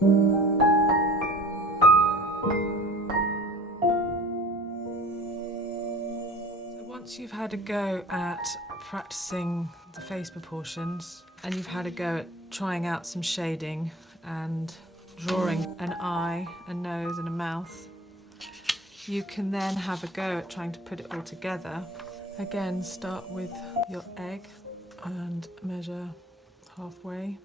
So once you've had a go at practicing the face proportions and you've had a go at trying out some shading and drawing an eye, a nose and a mouth, you can then have a go at trying to put it all together. Again, start with your egg and measure halfway.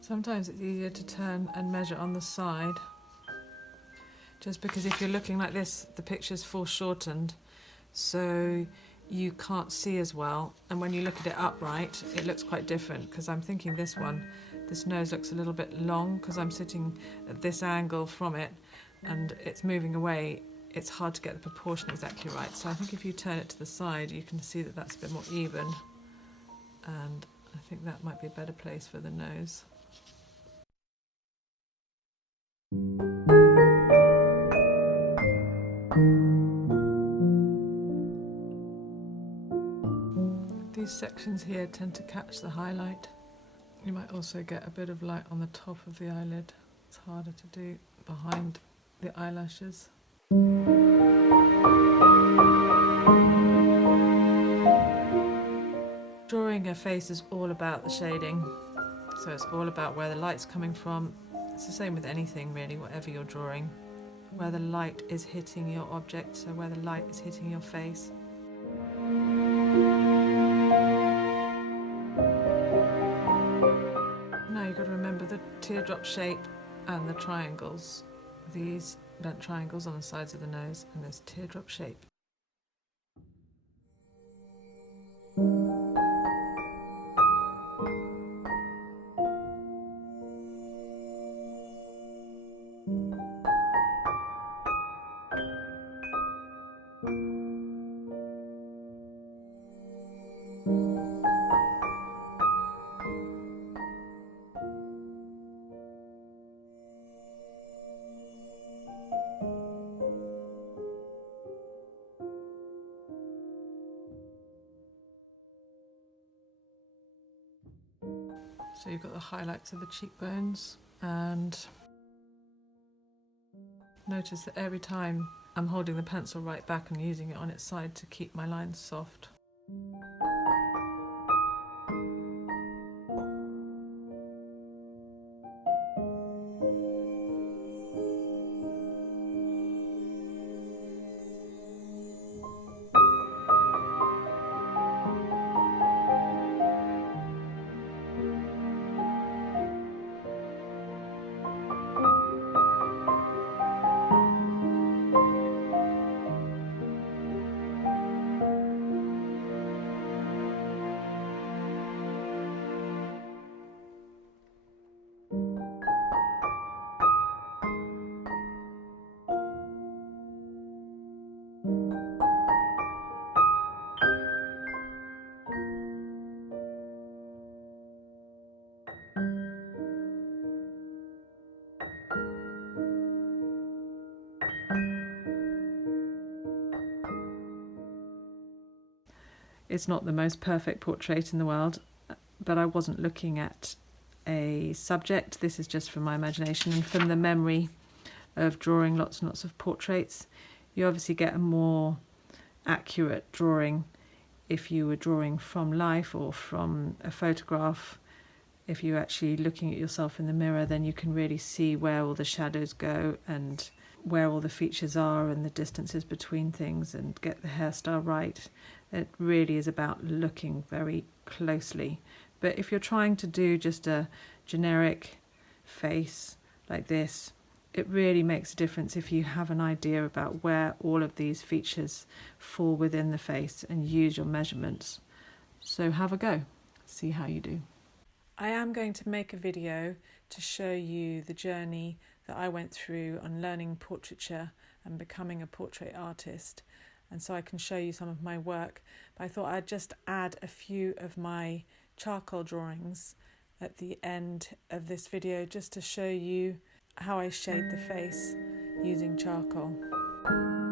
Sometimes it's easier to turn and measure on the side, just because if you're looking like this, the picture's foreshortened, so you can't see as well. And when you look at it upright, it looks quite different, because I'm thinking this nose looks a little bit long, because I'm sitting at this angle from it, and it's moving away. It's hard to get the proportion exactly right. So I think if you turn it to the side, you can see that that's a bit more even. And I think that might be a better place for the nose. These sections here tend to catch the highlight. You might also get a bit of light on the top of the eyelid. It's harder to do behind the eyelashes. Drawing a face is all about the shading. So it's all about where the light's coming from. It's the same with anything really, whatever you're drawing. Where the light is hitting your object, so where the light is hitting your face. Now you've got to remember the teardrop shape and the triangles. These bent triangles on the sides of the nose and this teardrop shape. So you've got the highlights of the cheekbones, and notice that every time I'm holding the pencil right back and using it on its side to keep my lines soft. It's not the most perfect portrait in the world, but I wasn't looking at a subject. This is just from my imagination and from the memory of drawing lots and lots of portraits. You obviously get a more accurate drawing if you were drawing from life or from a photograph, if you're actually looking at yourself in the mirror, then you can really see where all the shadows go and where all the features are and the distances between things, and get the hairstyle right. It really is about looking very closely. But if you're trying to do just a generic face like this, it really makes a difference if you have an idea about where all of these features fall within the face and use your measurements. So have a go, see how you do. I am going to make a video to show you the journey that I went through on learning portraiture and becoming a portrait artist, and so I can show you some of my work. But I thought I'd just add a few of my charcoal drawings at the end of this video just to show you how I shade the face using charcoal.